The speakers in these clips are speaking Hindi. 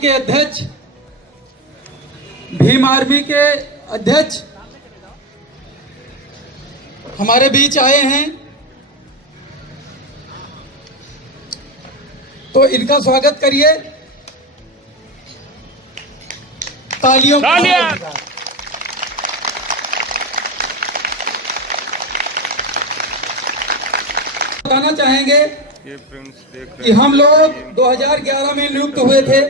के अध्यक्ष, भीम आर्मी के अध्यक्ष हमारे बीच आए हैं, तो इनका स्वागत करिए तालियों बताना चाहेंगे कि हम लोग 2011 में नियुक्त हुए थे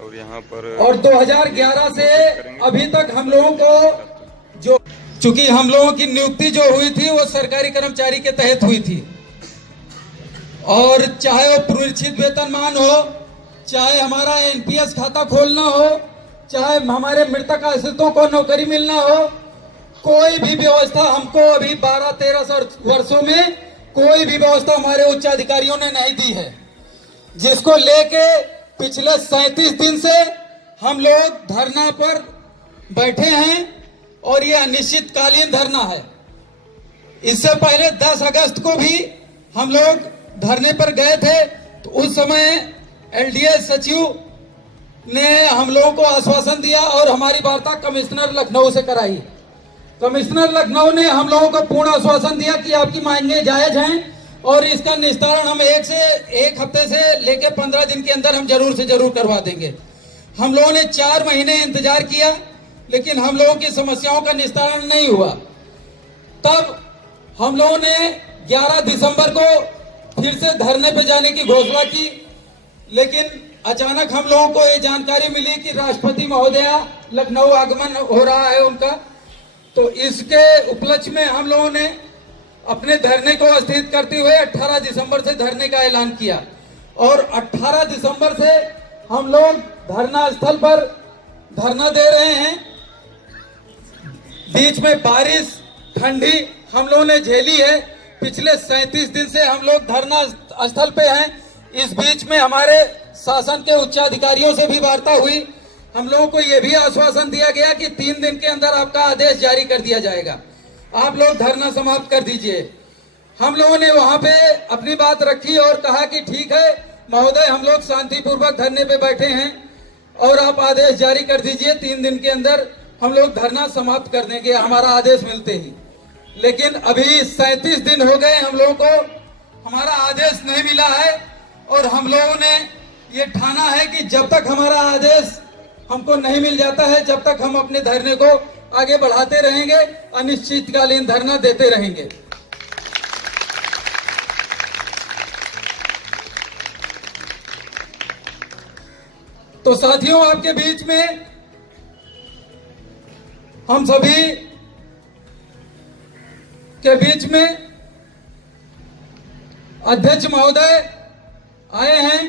और यहाँ पर 2011 से अभी तक हम लोगों को जो, चूंकि हम लोगों की नियुक्ति जो हुई थी वो सरकारी कर्मचारी के तहत हुई थी, और चाहे वो पुनरीक्षित वेतनमान हो, चाहे हमारा एनपीएस खाता खोलना हो, चाहे हमारे मृतक आश्रितों को नौकरी मिलना हो, कोई भी व्यवस्था हमको अभी 12-13 वर्षों में कोई भी व्यवस्था हमारे उच्च अधिकारियों ने नहीं दी है, जिसको लेके पिछले 37 दिन से हम लोग धरना पर बैठे हैं और ये अनिश्चितकालीन धरना है। इससे पहले 10 अगस्त को भी हम लोग धरने पर गए थे, तो उस समय एलडीए सचिव ने हम लोगों को आश्वासन दिया और हमारी वार्ता कमिश्नर लखनऊ से कराई। कमिश्नर लखनऊ ने हम लोगों को पूर्ण आश्वासन दिया कि आपकी मांगें जायज हैं और इसका निस्तारण हम एक हफ्ते से लेकर 15 दिन के अंदर हम जरूर से जरूर करवा देंगे। हम लोगों ने 4 महीने इंतजार किया, लेकिन हम लोगों की समस्याओं का निस्तारण नहीं हुआ। तब हम लोगों ने 11 दिसंबर को फिर से धरने पे जाने की घोषणा की, लेकिन अचानक हम लोगों को ये जानकारी मिली कि राष्ट्रपति महोदया लखनऊ आगमन हो रहा है उनका, तो इसके उपलक्ष्य में हम लोगों ने अपने धरने को स्थगित करते हुए 18 दिसंबर से धरने का ऐलान किया, और 18 दिसंबर से हम लोग धरना स्थल पर धरना दे रहे हैं। बीच में बारिश ठंडी हम लोगों ने झेली है, पिछले 37 दिन से हम लोग धरना स्थल पे हैं। इस बीच में हमारे शासन के उच्च अधिकारियों से भी वार्ता हुई, हम लोगों को यह भी आश्वासन दिया गया कि 3 दिन के अंदर आपका आदेश जारी कर दिया जाएगा, आप लोग धरना समाप्त कर दीजिए। हम लोगों ने वहां पे अपनी बात रखी और कहा कि ठीक है महोदय, हम लोग शांतिपूर्वक धरने पे बैठे हैं और आप आदेश जारी कर दीजिए, 3 दिन के अंदर हम लोग धरना समाप्त कर देंगे हमारा आदेश मिलते ही। लेकिन अभी 37 दिन हो गए, हम लोगों को हमारा आदेश नहीं मिला है, और हम लोगों ने ये ठाना है कि जब तक हमारा आदेश हमको नहीं मिल जाता है, जब तक हम अपने धरने को आगे बढ़ाते रहेंगे, अनिश्चितकालीन धरना देते रहेंगे। तो साथियों, आपके बीच में हम सभी के बीच में अध्यक्ष महोदय आए हैं,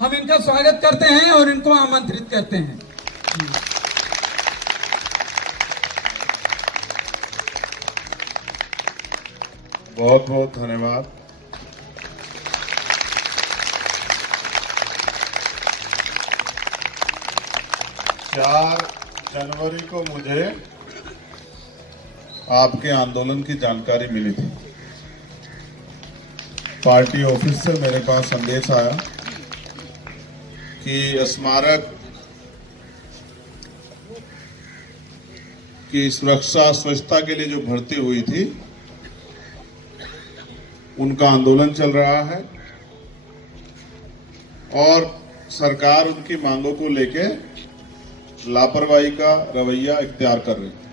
हम इनका स्वागत करते हैं और इनको आमंत्रित करते हैं। बहुत बहुत धन्यवाद। चार जनवरी को मुझे आपके आंदोलन की जानकारी मिली थी। पार्टी ऑफिस से मेरे पास संदेश आया कि स्मारक की सुरक्षा स्वच्छता के लिए जो भर्ती हुई थी उनका आंदोलन चल रहा है और सरकार उनकी मांगों को लेके लापरवाही का रवैया इख्तियार कर रही है।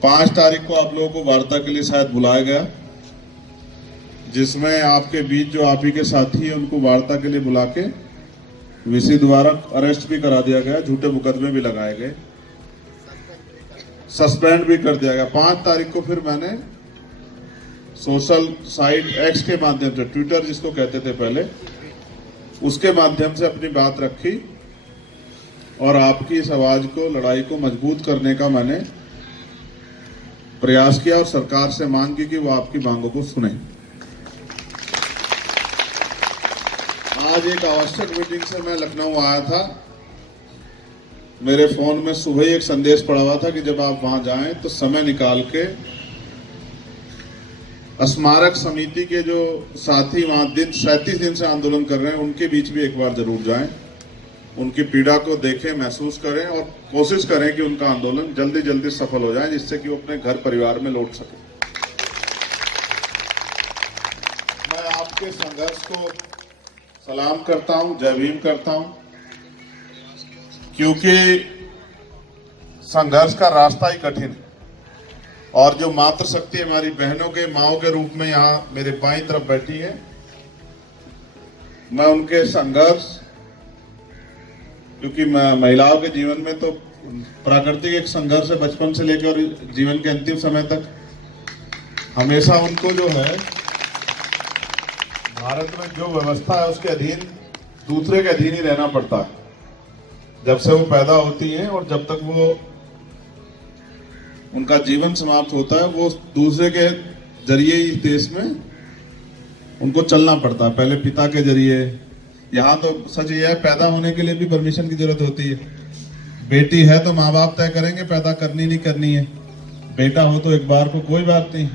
5 तारीख को आप लोगों को वार्ता के लिए शायद बुलाया गया, जिसमें आपके बीच जो आप ही के साथी हैं उनको वार्ता के लिए बुला के वीसी द्वारा अरेस्ट भी करा दिया गया, झूठे मुकदमे भी लगाए गए, सस्पेंड भी कर दिया गया। 5 तारीख को फिर मैंने सोशल साइट एक्स के माध्यम से, ट्विटर जिसको कहते थे पहले, उसके माध्यम से अपनी बात रखी और आपकी इस आवाज को, लड़ाई को मजबूत करने का मैंने प्रयास किया और सरकार से मांग की कि वो आपकी मांगों को सुने। आज एक आवश्यक मीटिंग से मैं लखनऊ आया था, मेरे फोन में सुबह ही एक संदेश पड़ा हुआ था कि जब आप वहां जाएं तो समय निकाल के स्मारक समिति के जो साथी वहां 37 दिन से आंदोलन कर रहे हैं उनके बीच भी एक बार जरूर जाएं। उनकी पीड़ा को देखें, महसूस करें और कोशिश करें कि उनका आंदोलन जल्दी जल्दी सफल हो जाए, जिससे कि वो अपने घर परिवार में लौट सके। मैं आपके संघर्ष को सलाम करता हूं, जय भीम करता हूं, क्योंकि संघर्ष का रास्ता ही कठिन है और जो मातृशक्ति हमारी बहनों के, माओ के रूप में यहाँ मेरे बाईं तरफ बैठी है, मैं उनके संघर्ष, क्योंकि महिलाओं के जीवन में तो प्राकृतिक एक संघर्ष है बचपन से लेकर जीवन के अंतिम समय तक। हमेशा उनको जो है भारत में जो व्यवस्था है उसके अधीन, दूसरे के अधीन ही रहना पड़ता है जब से वो पैदा होती हैं और जब तक वो उनका जीवन समाप्त होता है, वो दूसरे के जरिए इस देश में उनको चलना पड़ता है, पहले पिता के जरिए। यहाँ तो सच ये है, पैदा होने के लिए भी परमिशन की जरूरत होती है। बेटी है तो माँ बाप तय करेंगे पैदा करनी नहीं करनी है, बेटा हो तो एक बार को कोई बात नहीं।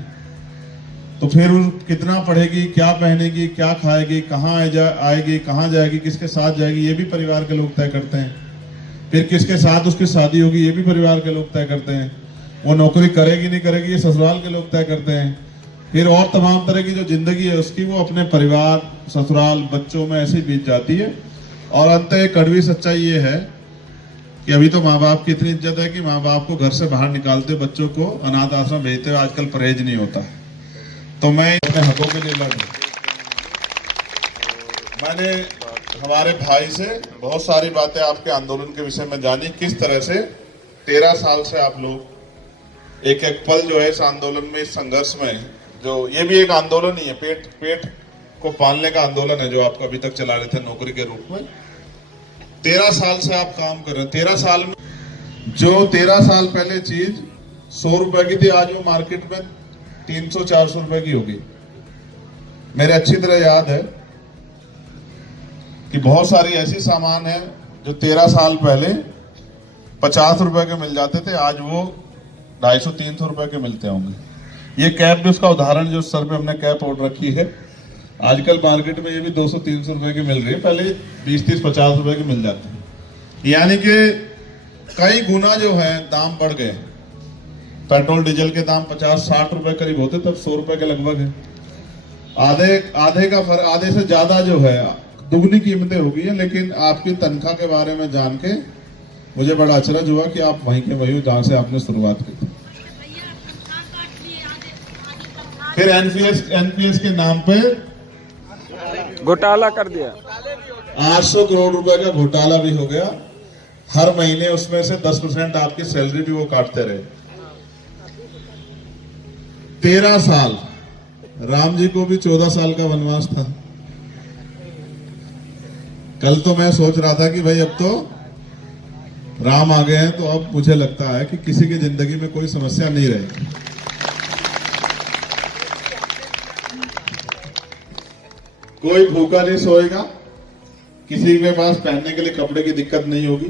तो फिर कितना पढ़ेगी, क्या पहनेगी, क्या खाएगी, कहाँ आएगी, कहाँ जाएगी, किसके साथ जाएगी, ये भी परिवार के लोग तय करते हैं। फिर किसके साथ उसकी शादी होगी, ये भी परिवार के लोग तय करते हैं। वो नौकरी करेगी नहीं करेगी, ये ससुराल के लोग तय करते हैं। फिर और तमाम तरह की जो जिंदगी है उसकी, वो अपने परिवार, ससुराल, बच्चों में ऐसे बीत जाती है। और अंत एक कड़वी सच्चाई ये है कि अभी तो माँ बाप की इतनी इज्जत है कि माँ बाप को घर से बाहर निकालते, बच्चों को अनाथ आश्रम भेजते हुए आजकल परहेज नहीं होता। तो मैं अपने हकों के लिए लड़, मैंने हमारे भाई से बहुत सारी बातें आपके आंदोलन के विषय में जानी, किस तरह से 13 साल से आप लोग एक एक पल जो है इस आंदोलन में, इस संघर्ष में, जो ये भी एक आंदोलन ही है, पेट को पालने का आंदोलन है जो आप अभी तक चला रहे थे नौकरी के रूप में। 13 साल से आप काम कर रहे हैं। 13 साल में जो 13 साल पहले चीज 100 रुपए की थी, आज वो मार्केट में 300-400 रुपए की होगी। मेरे अच्छी तरह याद है कि बहुत सारी ऐसी सामान है जो 13 साल पहले 50 रुपए के मिल जाते थे, आज वो 250-300 रुपए के मिलते होंगे। ये कैप भी उसका उदाहरण, जो सर पे हमने कैप ओढ़ रखी है, आजकल मार्केट में ये भी 200-300 रुपए की मिल रही है, पहले 20-30-50 रुपए की मिल जाती है। यानी कि कई गुना जो है दाम बढ़ गए। पेट्रोल डीजल के दाम 50-60 रुपए करीब होते, तब 100 रुपए के लगभग है। आधे का फर्क, आधे से ज्यादा जो है दुगनी कीमतें हो गई है। लेकिन आपकी तनख्वाह के बारे में जान के मुझे बड़ा अचरज हुआ कि आप वहीं के वहीं जहां से आपने शुरुआत की थी। फिर एनपीएस के नाम पे घोटाला कर दिया, 800 करोड़ रुपए का घोटाला भी हो गया। हर महीने उसमें से 10% आपकी सैलरी भी वो काटते रहे। 13 साल, राम जी को भी 14 साल का वनवास था। कल तो मैं सोच रहा था कि भाई अब तो राम आ गए हैं, तो अब मुझे लगता है कि किसी की जिंदगी में कोई समस्या नहीं रहेगी। कोई भूखा नहीं सोएगा, किसी के पास पहनने के लिए कपड़े की दिक्कत नहीं होगी,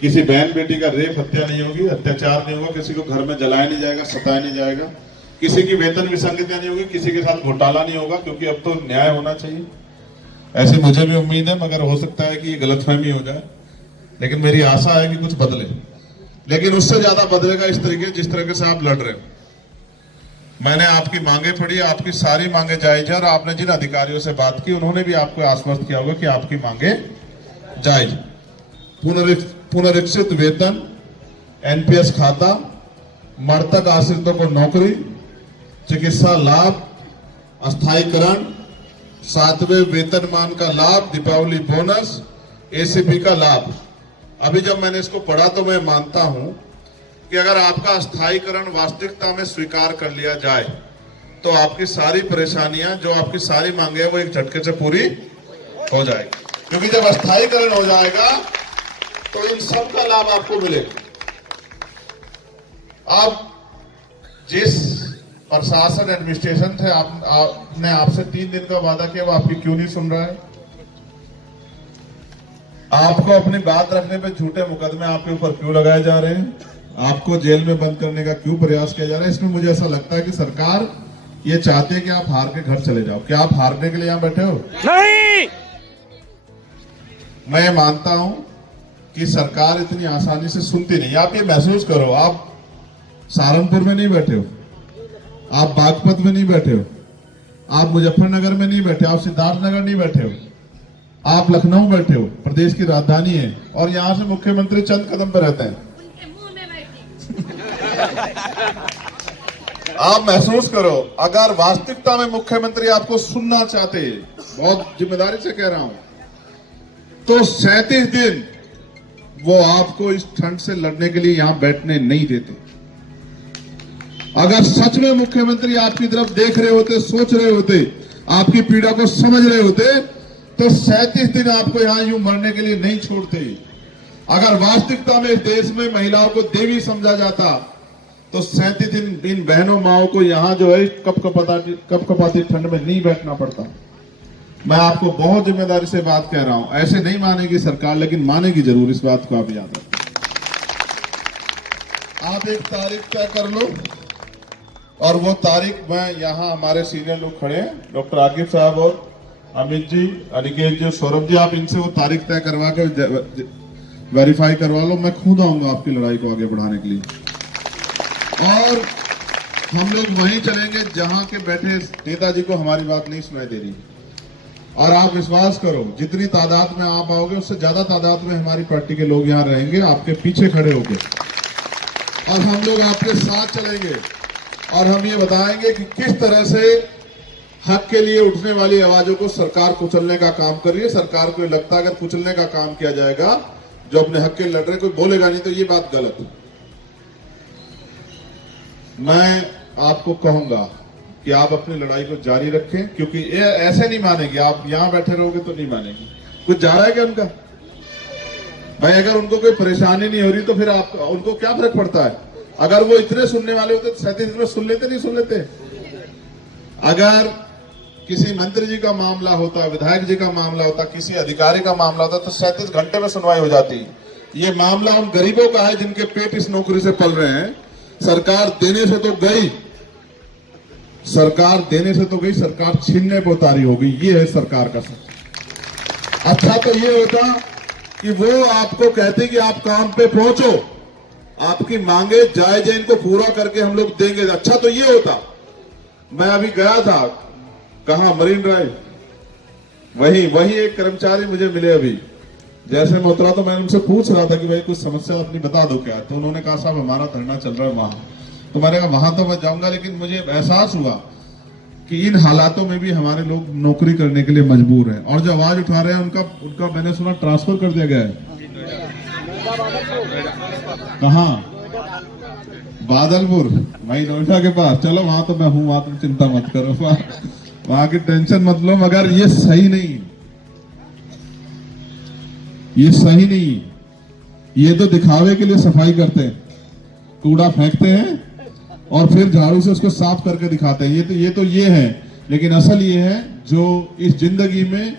किसी बहन बेटी का रेप हत्या नहीं होगी, अत्याचार नहीं होगा, किसी को घर में जलाया नहीं जाएगा, सताया नहीं जाएगा, किसी की वेतन विसंगतियां नहीं होगी, किसी के साथ घोटाला नहीं होगा, क्योंकि अब तो न्याय होना चाहिए। ऐसी मुझे भी उम्मीद है, मगर हो सकता है कि ये गलतफहमी हो जाए, लेकिन मेरी आशा है कि कुछ बदले। लेकिन उससे ज्यादा बदलेगा इस तरीके, जिस तरीके से आप लड़ रहे हो। मैंने आपकी मांगे पढ़ी, आपकी सारी मांगे जायज है, और आपने जिन अधिकारियों से बात की उन्होंने भी आपको आश्वस्त किया होगा कि आपकी मांगे जायज। पुनरीक्षित वेतन, एनपीएस खाता, मृतक आश्रितों को नौकरी, चिकित्सा लाभ, अस्थायीकरण, 7वें वेतनमान का लाभ, दीपावली बोनस, एसीपी का लाभ। अभी जब मैंने इसको पढ़ा तो मैं मानता हूं कि अगर आपका स्थायीकरण वास्तविकता में स्वीकार कर लिया जाए तो आपकी सारी परेशानियां, जो आपकी सारी मांगे हैं, वो एक झटके से पूरी हो जाएगी। क्योंकि जब स्थायीकरण हो जाएगा तो इन सब का लाभ आपको मिलेगा। अब जिस प्रशासन, एडमिनिस्ट्रेशन थे, आपने आपसे 3 दिन का वादा किया, वो आपकी क्यों नहीं सुन रहा है? आपको अपनी बात रखने पे झूठे मुकदमे आपके ऊपर क्यों लगाए जा रहे हैं? आपको जेल में बंद करने का क्यों प्रयास किया जा रहा है? इसमें मुझे ऐसा लगता है कि सरकार ये चाहती है कि आप हार के घर चले जाओ। क्या आप हारने के लिए यहाँ बैठे हो? नहीं। मैं मानता हूं कि सरकार इतनी आसानी से सुनती नहीं। आप ये महसूस करो, आप सहारनपुर में नहीं बैठे हो, आप बागपत में नहीं बैठे हो, आप मुजफ्फरनगर में नहीं बैठे, आप सिद्धार्थनगर नहीं बैठे हो, आप लखनऊ बैठे हो, प्रदेश की राजधानी है, और यहां से मुख्यमंत्री चंद कदम पर रहते हैं। उनके मुंह में बैठी। आप महसूस करो, अगर वास्तविकता में मुख्यमंत्री आपको सुनना चाहते, बहुत जिम्मेदारी से कह रहा हूं, तो 37 दिन वो आपको इस ठंड से लड़ने के लिए यहां बैठने नहीं देते। अगर सच में मुख्यमंत्री आपकी तरफ देख रहे होते, सोच रहे होते, आपकी पीड़ा को समझ रहे होते, तो 37 दिन आपको यहां यूं मरने के लिए नहीं छोड़ते। अगर वास्तविकता में इस देश में महिलाओं को देवी समझा जाता, तो 37 दिन इन बहनों माओं को यहां जो है कपकपाती ठंड में नहीं बैठना पड़ता। मैं आपको बहुत जिम्मेदारी से बात कह रहा हूं, ऐसे नहीं मानेगी सरकार, लेकिन मानेगी जरूर, इस बात को आप याद रखें। आप एक तारीख तय कर लो, और वो तारीख मैं यहाँ हमारे सीनियर लोग खड़े हैं, डॉक्टर आकिब साहब और अमित जी, अनिकेत जी, सौरभ जी, आप इनसे वो तारीख तय करवा के वेरीफाई करवा लो। मैं खुद आऊंगा आपकी लड़ाई को आगे बढ़ाने के लिए, और हम लोग वहीं चलेंगे जहां के बैठे नेताजी को हमारी बात नहीं सुनाई दे रही। और आप विश्वास करो, जितनी तादाद में आप आओगे, उससे ज्यादा तादाद में हमारी पार्टी के लोग यहाँ रहेंगे, आपके पीछे खड़े होंगे, और हम लोग आपके साथ चलेंगे, और हम ये बताएंगे कि किस तरह से हक के लिए उठने वाली आवाजों को सरकार कुचलने का काम कर रही है। सरकार को लगता है अगर कुचलने का काम किया जाएगा, जो अपने हक के लड़ रहे, कोई बोलेगा नहीं, तो ये बात गलत है। मैं आपको कहूंगा कि आप अपनी लड़ाई को जारी रखें, क्योंकि ये ऐसे नहीं मानेगी, आप यहां बैठे रहोगे तो नहीं मानेगी। कुछ जा रहा है क्या उनका? भाई अगर उनको कोई परेशानी नहीं हो रही, तो फिर आप उनको क्या फर्क पड़ता है? अगर वो इतने सुनने वाले होते तो 37 दिन में सुन लेते, नहीं सुन लेते? अगर किसी मंत्री जी का मामला होता, विधायक जी का मामला होता, किसी अधिकारी का मामला होता, तो 37 घंटे में सुनवाई हो जाती। ये मामला उन गरीबों का है जिनके पेट इस नौकरी से पल रहे हैं। सरकार देने से तो गई, सरकार देने से तो गई, सरकार छीनने पर उतारी होगी। ये है सरकार का सच। अच्छा तो ये होता कि वो आपको कहते कि आप काम पे पहुंचो, आपकी मांगे जायज है, इनको पूरा करके हम लोग देंगे। अच्छा तो ये होता। मैं अभी गया था, कहा मरीन ड्राइव, वही एक कर्मचारी मुझे मिले अभी। जैसे मैं उतरा तो मैंने उनसे पूछ रहा था कि भाई कुछ समस्या अपनी बता दो क्या। तो उन्होंने कहा साहब हमारा धरना चल रहा है वहां। तो मैंने कहा वहां तो मैं जाऊंगा, लेकिन मुझे एहसास हुआ कि इन हालातों में भी हमारे लोग नौकरी करने के लिए मजबूर हैं, और जो आवाज उठा रहे हैं उनका मैंने सुना ट्रांसफर कर दिया गया है। कहाँ? बादलपुर, वही नोएडा के पास। चलो वहां तो मैं हूं, वहां तुम चिंता मत करो, वहां की टेंशन मत लो। मगर ये सही नहीं, ये सही नहीं। ये तो दिखावे के लिए सफाई करते हैं, कूड़ा फेंकते हैं और फिर झाड़ू से उसको साफ करके दिखाते हैं। ये है, लेकिन असल ये है जो इस जिंदगी में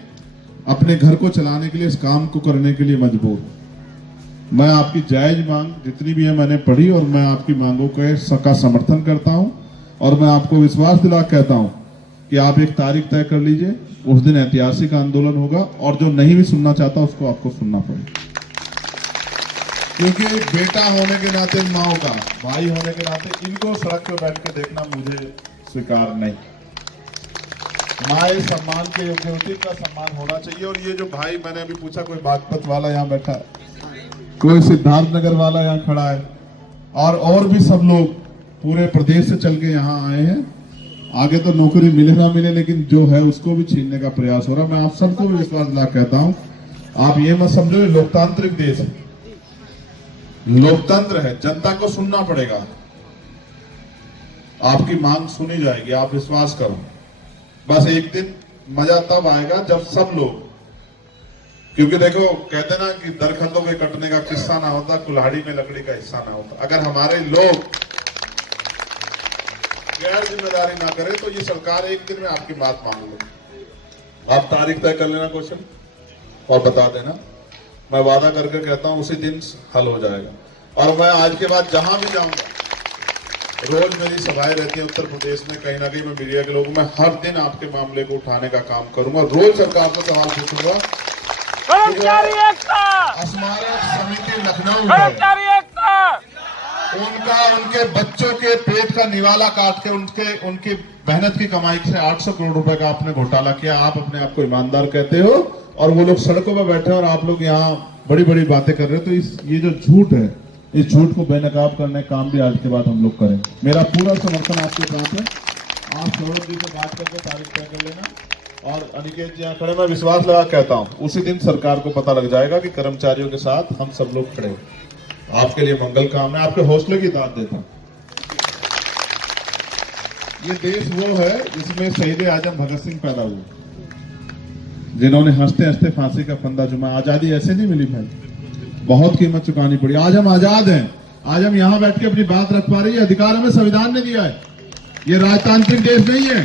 अपने घर को चलाने के लिए, इस काम को करने के लिए मजबूर। मैं आपकी जायज मांग जितनी भी है मैंने पढ़ी, और मैं आपकी मांगों का समर्थन करता हूं, और मैं आपको विश्वास दिला कहता हूं कि आप एक तारीख तय कर लीजिए। उस दिन ऐतिहासिक आंदोलन होगा, और जो नहीं भी सुनना चाहता उसको आपको सुनना पड़ेगा। क्योंकि बेटा होने के नाते, माओ का भाई होने के नाते, इनको सड़क पर बैठ के देखना मुझे स्वीकार नहीं। माए सम्मान के योग्य होती, का सम्मान होना चाहिए। और ये जो भाई, मैंने अभी पूछा, कोई बागपत वाला यहाँ बैठा है, कोई सिद्धार्थनगर वाला यहाँ खड़ा है, और भी सब लोग पूरे प्रदेश से चल के यहाँ आए हैं। आगे तो नौकरी मिले ना मिले, लेकिन जो है उसको भी छीनने का प्रयास हो रहा है। मैं आप सबको भी विश्वास दिला कहता हूं, आप ये मत समझो लोकतांत्रिक देश है, लोकतंत्र है, जनता को सुनना पड़ेगा। आपकी मांग सुनी जाएगी, आप विश्वास करो। बस एक दिन मजा तब आएगा जब सब लोग, क्योंकि देखो कहते ना कि दरख्तों के कटने का किस्सा ना होता, कुल्हाड़ी में लकड़ी का हिस्सा ना होता। अगर हमारे लोग गैर जिम्मेदारी ना करे तो ये सरकार एक दिन में आपकी बात मान लो। आप तारीख तय कर लेना क्वेश्चन और बता देना, मैं वादा करके कहता हूं उसी दिन हल हो जाएगा। और मैं आज के बाद जहां भी जाऊंगा, रोज मेरी सभाएं रहती है उत्तर प्रदेश में, कहीं ना कहीं मैं मीडिया के लोगों में हर दिन आपके मामले को उठाने का काम करूंगा। रोज सरकार से सवाल पूछूंगा कर्मचारी एकता, स्मारक समिति लखनऊ है, कर्मचारी एकता, उनके बच्चों के पेट का निवाला काट के उनकी मेहनत की कमाई से 800 करोड़ रुपए का आपने घोटाला किया। आप अपने आप को ईमानदार कहते हो और वो लोग सड़कों पर बैठे हैं और आप लोग यहाँ बड़ी बड़ी बातें कर रहे हो। तो ये जो झूठ है, इस झूठ को बेनकाब करने का काम भी आज के बाद हम लोग करें। मेरा पूरा समर्थन आपके साथ है। आप सौरभ जी से बात करके तारीख तय कर लेना और अनिकेत जी यहाँ खड़े, मैं विश्वास लगा कहता हूँ उसी दिन सरकार को पता लग जाएगा कि कर्मचारियों के साथ हम सब लोग खड़े हैं। आपके लिए मंगल काम है, आपके हौसले की दाद देता हूं। ये देश वो है जिसमें शहीद आजम भगत सिंह पैदा हुए, जिन्होंने हंसते हंसते फांसी का फंदा चुमा। आजादी ऐसे नहीं मिली भाई, बहुत कीमत चुकानी पड़ी। आज हम आजाद हैं, आज हम यहाँ बैठ के अपनी बात रख पा रहे हैं। अधिकार हमें संविधान ने दिया है। ये राजतांत्रिक देश नहीं है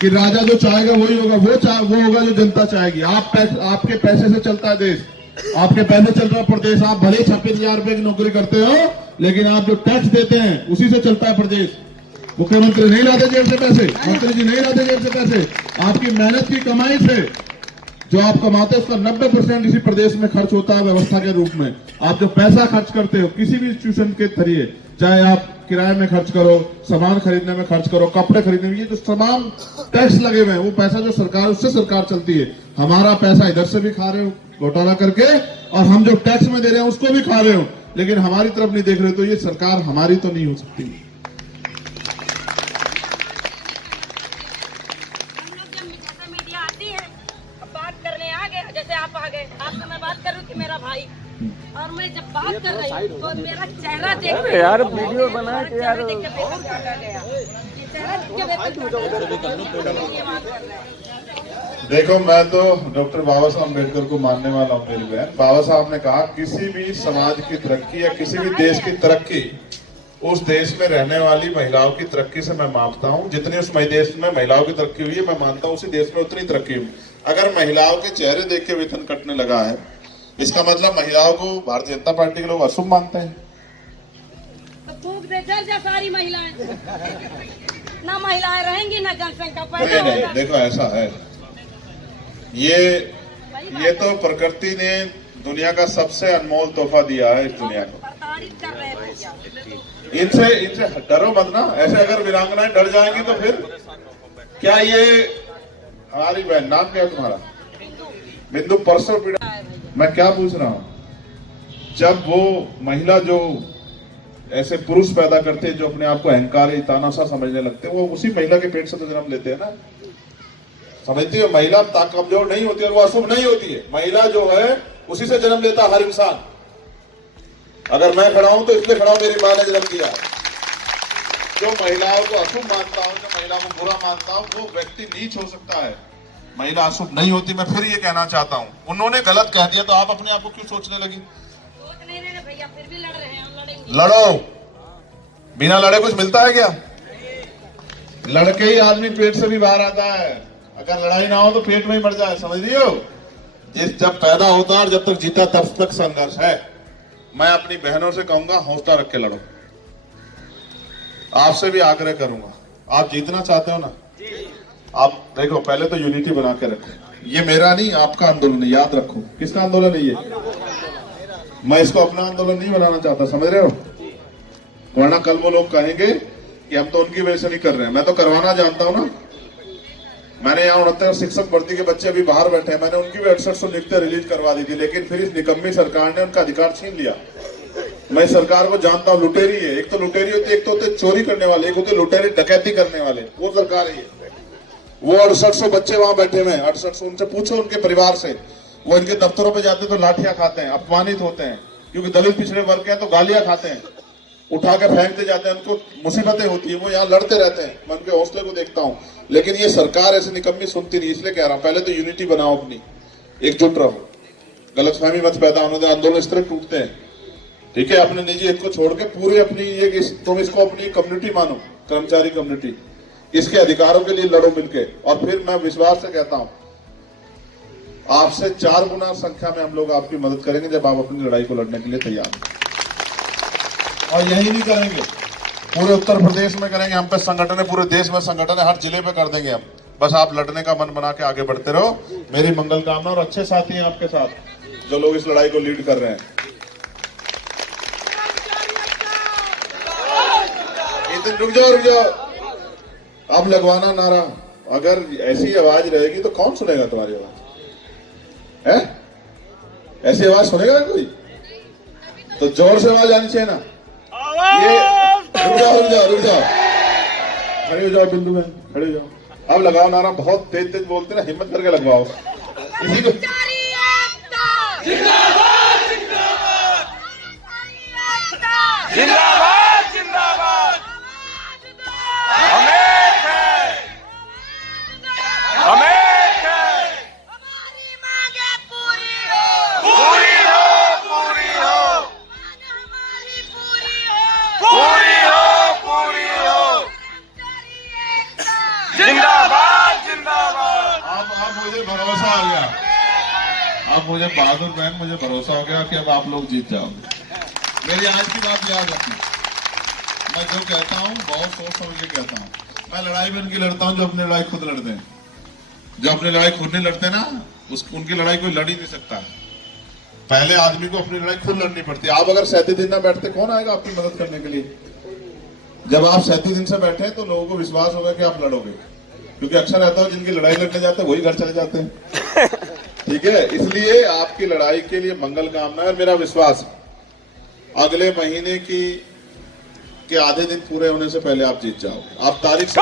कि राजा जो चाहेगा वही होगा, वो होगा जो जनता चाहेगी। आपके पैसे से चलता है देश, आपके पैसे चल रहा प्रदेश। आप भले 26,000 रुपए की नौकरी करते हो, लेकिन आप जो टैक्स देते हैं उसी से चलता है प्रदेश। मुख्यमंत्री नहीं लाते जेब से पैसे, मंत्री जी नहीं लाते जेब से पैसे। आपकी मेहनत की कमाई से जो आप कमाते हैं उसका 90% इसी प्रदेश में खर्च होता है व्यवस्था के रूप में। आप जो पैसा खर्च करते हो किसी भी इंस्टीट्यूशन के जरिए, चाहे आप किराए में खर्च करो, सामान खरीदने में खर्च करो, कपड़े खरीदने में, ये जो तमाम टैक्स लगे हुए हैं वो पैसा जो सरकार, उससे सरकार चलती है। हमारा पैसा इधर से भी खा रहे हो घोटाला करके, और हम जो टैक्स में दे रहे हैं उसको भी खा रहे हो, लेकिन हमारी तरफ नहीं देख रहे। तो ये सरकार हमारी तो नहीं हो सकती। मीडिया आती है, अब बात करने आ गए, जैसे आप आ गए, आपसे मैं बात कर रही थी, मेरा भाई, और मैं जब बात कर रही हूँ तो मेरा चेहरा देख के यार वीडियो बना के यार देखो, मैं तो डॉक्टर बाबा साहब अम्बेडकर को मानने वाला हूँ। मेरी बहन, बाबा साहब ने कहा किसी भी समाज की तरक्की या किसी भी देश की तरक्की उस देश में रहने वाली महिलाओं की तरक्की से मैं मापता हूँ। जितनी उस देश में महिलाओं की तरक्की हुई है, मैं मानता हूँ उसी देश में उतनी तरक्की हुई। अगर महिलाओं के चेहरे देख के वेतन कटने लगा है, इसका मतलब महिलाओं को भारतीय जनता पार्टी के लोग अशुभ मानते हैं। तो फूंक दे जल जा सारी महिलाएं, ना महिलाएं रहेंगी ना जनसंख्या पैदा नहीं, होगा। देखो ऐसा है, ये तो प्रकृति ने दुनिया का सबसे अनमोल तोहफा दिया है इस दुनिया को। तारीफ कर रहे हैं भैया। इनसे डरो मत ना। ऐसे अगर वीरांगनाएं डर जाएंगी तो फिर क्या ये हमारी बहन, नाम क्या है तुम्हारा? बिंदु। परसों पीड़ा, मैं क्या पूछ रहा हूँ, जब वो महिला जो ऐसे पुरुष पैदा करते हैं जो अपने आप को अहंकारी तानाशाह समझने लगते हैं, वो उसी महिला के पेट से तो जन्म लेते हैं ना। समझती हो, महिला कमजोर नहीं होती और वो अशुभ नहीं होती है। महिला जो है उसी से जन्म लेता हर इंसान। अगर मैं खड़ा हूं तो इसलिए खड़ा हूं, मेरी मां ने जन्म दिया। जो महिलाओं को अशुभ मानता हूं, जो महिला को बुरा मानता हूं, वो व्यक्ति नीच हो सकता है। महिला अशुभ नहीं होती। मैं फिर ये कहना चाहता हूं, उन्होंने गलत कह दिया तो आप अपने आप को क्यों सोचने लगी? सोच नहीं रहे भैया, फिर भी लड़ रहे हैं, हम लड़ेंगे। लड़ो, बिना लड़े कुछ मिलता है क्या? लड़के ही आदमी पेट से भी बाहर आता है। अगर लड़ाई ना हो तो पेट में ही मर जाए, समझ लियो। जब पैदा होता है और जब तक जीता तब तक संघर्ष है। मैं अपनी बहनों से कहूंगा हौसला रख के लड़ो। आपसे भी आग्रह करूंगा, आप जीतना चाहते हो ना, आप देखो पहले तो यूनिटी बना के रखो। ये मेरा नहीं, आपका आंदोलन है, याद रखो। किसका आंदोलन है ये? मैं इसको अपना आंदोलन नहीं बनाना चाहता, समझ रहे हो? वरना कल वो लोग कहेंगे कि हम तो उनकी वजह से नहीं कर रहे हैं। मैं तो करवाना जानता हूं ना। मैंने यहाँ 69 शिक्षक भर्ती के बच्चे अभी बाहर बैठे हैं, मैंने उनकी भी 6800 नियुक्तियां रिलीज करवा दी थी, लेकिन फिर इस निकम्मी सरकार ने उनका अधिकार छीन लिया। मैं सरकार को जानता हूँ, लुटेरी है। एक तो लुटेरी होती है, एक तो होते चोरी करने वाले, एक होते लुटेरी डकैती करने वाले। वो सरकार है ये। वो 6800 बच्चे वहां बैठे हुए हैं, 6800। उनसे पूछो उनके परिवार से, वो इनके दफ्तरों पे जाते तो लाठियां खाते हैं, अपमानित होते हैं, क्योंकि दलित पिछड़े वर्ग के हैं तो गालियां खाते हैं, उठा के फेंकते जाते हैं, उनको मुसीबतें होती है, वो यहाँ लड़ते रहते हैं। मैं उनके हौसले को देखता हूँ, लेकिन ये सरकार ऐसे निकम्मी सुनती नहीं। इसलिए कह रहा हूँ, पहले तो यूनिटी बनाओ, अपनी एकजुट रहो, गलतफहमी मत पैदा होने दो। आंदोलन इस तरह टूटते हैं, ठीक है? अपने निजी हित को छोड़ के पूरी अपनी ये तुम इसको अपनी कम्युनिटी मानो, कर्मचारी कम्युनिटी, इसके अधिकारों के लिए लड़ो मिलके। और फिर मैं विश्वास से कहता हूं, आपसे 4 गुना संख्या में हम लोग आपकी मदद करेंगे जब आप अपनी लड़ाई को लड़ने के लिए तैयार हैं। और यही नहीं करेंगे, पूरे उत्तर प्रदेश में करेंगे। हम पे संगठन है, पूरे देश में संगठन है, हर जिले पे कर देंगे हम। बस आप लड़ने का मन बना के आगे बढ़ते रहो। मेरी मंगल कामना, और अच्छे साथी हैं आपके साथ जो लोग इस लड़ाई को लीड कर रहे हैं। रुक जाओ, अब लगवाना नारा। अगर ऐसी आवाज रहेगी तो कौन सुनेगा तुम्हारी आवाज? है ऐसी आवाज सुनेगा कोई? तो जोर से आवाज आनी चाहिए ना। ये रुक जाओ, खड़े हो जाओ बिंदु में, खड़े हो जाओ। अब लगाओ नारा, बहुत तेज तेज बोलते ना, हिम्मत करके लगवाओ। इसी को मुझे भरोसा हो गया, अब मुझे बहादुर बहन, मुझे भरोसा हो गया कि अब आप लोग जीत जाओगे। मेरी आज की बात याद रखना, मैं जो कहता हूँ बहुत सोच समझ के कहता हूँ। मैं लड़ाई में उनकी लड़ता हूँ जो अपनी लड़ाई खुद लड़ते हैं। जो अपनी लड़ाई खुद नहीं लड़ते ना, उनकी लड़ाई कोई लड़ ही नहीं सकता। पहले आदमी को अपनी लड़ाई खुद लड़नी पड़ती है। आप अगर 37 दिन ना बैठते, कौन आएगा आपकी मदद करने के लिए? जब आप 37 दिन से बैठे तो लोगों को विश्वास होगा कि आप लड़ोगे, क्योंकि अक्सर रहता है जिनकी लड़ाई लड़ने जाते हैं वही घर चले जाते हैं। ठीक है, इसलिए आपकी लड़ाई के लिए मंगल कामना है। मेरा विश्वास अगले महीने के आधे दिन पूरे होने से पहले आप जीत जाओगे। आप तारीख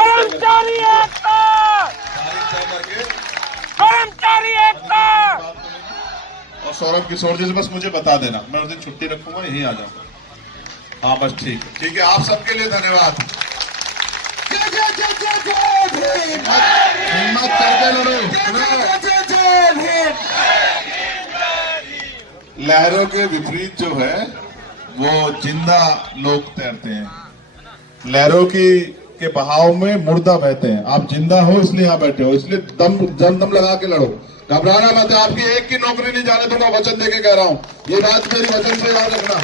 और सौरभ किशोर जी से बस मुझे बता देना, मैं उस दिन छुट्टी रखूंगा, यहीं आ जाऊंगा। हाँ बस ठीक है। आप सबके लिए धन्यवाद। हिम्मत करके लड़ो। लहरों के विपरीत जो है वो जिंदा लोग तैरते हैं। लहरों के बहाव में मुर्दा बहते हैं। आप जिंदा हो इसलिए यहाँ बैठे हो, इसलिए दम लगा के लड़ो। घबराना मत। आपकी एक की नौकरी नहीं जाने दूंगा, वचन देके कह रहा हूँ। ये बात मेरी वचन से याद रखना।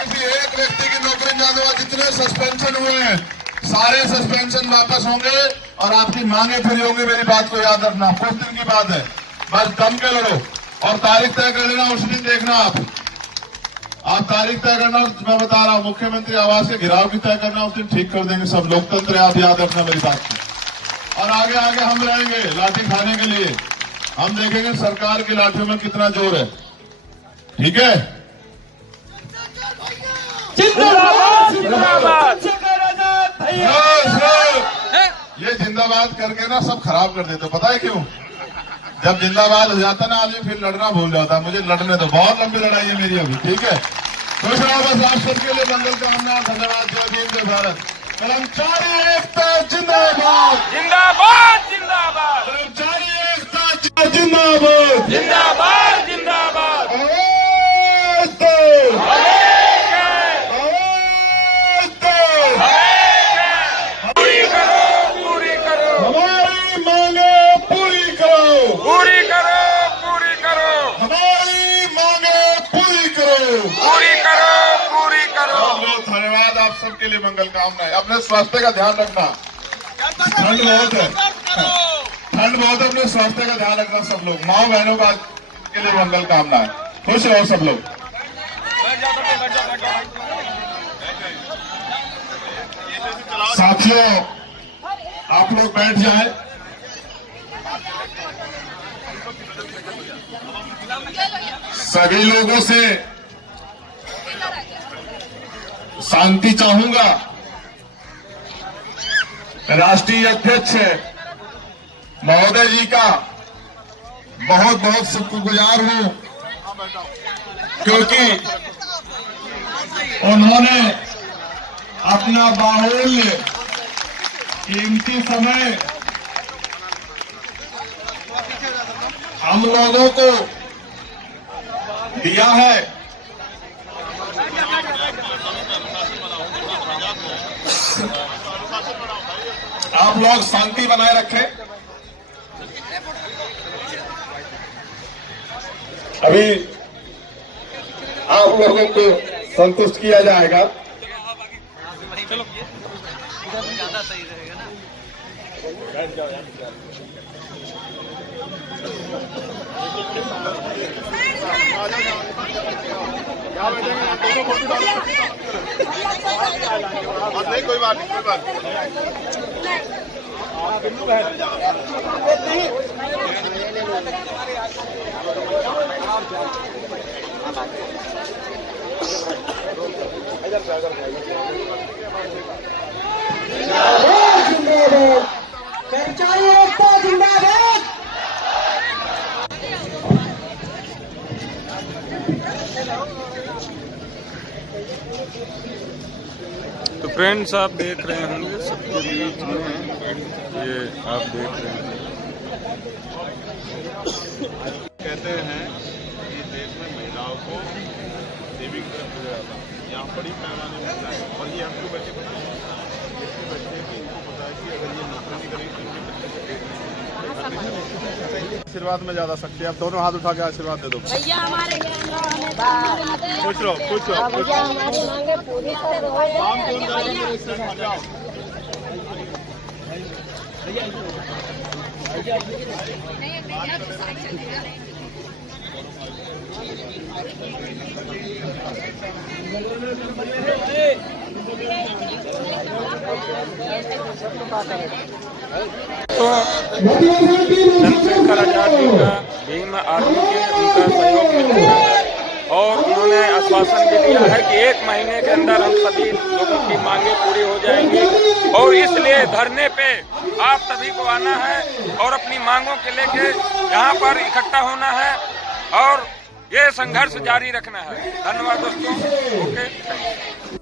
किसी एक व्यक्ति की नौकरी नहीं जाने दूंगा। जितने सस्पेंशन हुए हैं सारे सस्पेंशन वापस होंगे और आपकी मांगे फ्री होंगी। मेरी बात को याद रखना, कुछ दिन की बात है। बस दम के लड़ो और तारीख तय कर लेना। उस दिन देखना आप तारीख तय करना। मैं बता रहा हूँ, मुख्यमंत्री आवास के घिराव की तय करना, उस दिन ठीक कर देंगे सब। लोकतंत्र है, आप याद रखना मेरी बात को। और आगे हम रहेंगे लाठी खाने के लिए। हम देखेंगे सरकार की लाठियों में कितना जोर है। ठीक है, ये जिंदाबाद करके ना सब खराब कर देते। पता है क्यों? जब जिंदाबाद हो जाता ना आदमी, फिर लड़ना भूल जाता। मुझे लड़ने दो, बहुत लंबी लड़ाई है मेरी अभी। ठीक है, खुश रहो। बस आप सबके लिए मंगल कामना। धन्यवाद। जय भीम, जय भारत। कर्मचारी एकता जिंदाबाद, जिंदाबाद जिंदाबाद, कर्मचारी एकता जिंदाबाद, जिंदाबाद जिंदाबाद। पूरी करो, पूरी करो, हमारी मांगे पूरी करो, पूरी करो, पूरी करो, हमारी मांगे पूरी करो, पूरी करो, पूरी करो। बहुत धन्यवाद। आप सबके लिए मंगल कामनाएं। अपने स्वास्थ्य का ध्यान रखना। ठंड बहुत है, ठंड बहुत है। अपने स्वास्थ्य का ध्यान रखना सब लोग। माँ बहनों का के लिए मंगल कामनाएं। खुश रहो सब लोग। साथियों, आप लोग बैठ जाएं। सभी लोगों से शांति चाहूंगा। राष्ट्रीय अध्यक्ष महोदय जी का बहुत बहुत शुक्रगुजार हूं, क्योंकि उन्होंने अपना बाहुल्य कीमती समय हम लोगों को दिया है। आप लोग शांति बनाए रखें। अभी आप लोगों को संतुष्ट किया जाएगा। नहीं कोई बात नहीं, कोई बात नहीं। तो फ्रेंड्स आप देख रहे होंगे सबके बीच में ये आप देख रहे हैं। कहते हैं कि देश में महिलाओं को सेविंग की तरफ दिया जाता है, यहाँ बड़ी पैमाने में होता है। और ये हमको बच्चे पता है, इसके बच्चे भी इनको पता है कि अगर ये नौकरी नहीं करेंगे तो इनके बच्चे को देख नहीं। आशीर्वाद में ज्यादा शक्ति है। आप दोनों हाथ उठा के आशीर्वाद दे दो। भैया हमारे पूछ लो, पूछ लो। भैया हमारी मांगे पूरी कर दो तो चंद्रशेखर आजाद जी का भीम आर्मी के उनका सहयोग मिल रहा है और उन्होंने आश्वासन भी दिया है कि 1 महीने के अंदर हम सभी लोगों की मांगे पूरी हो जाएंगी। और इसलिए धरने पे आप सभी को आना है और अपनी मांगों के लेके यहाँ पर इकट्ठा होना है और ये संघर्ष जारी रखना है। धन्यवाद दोस्तों। ओके।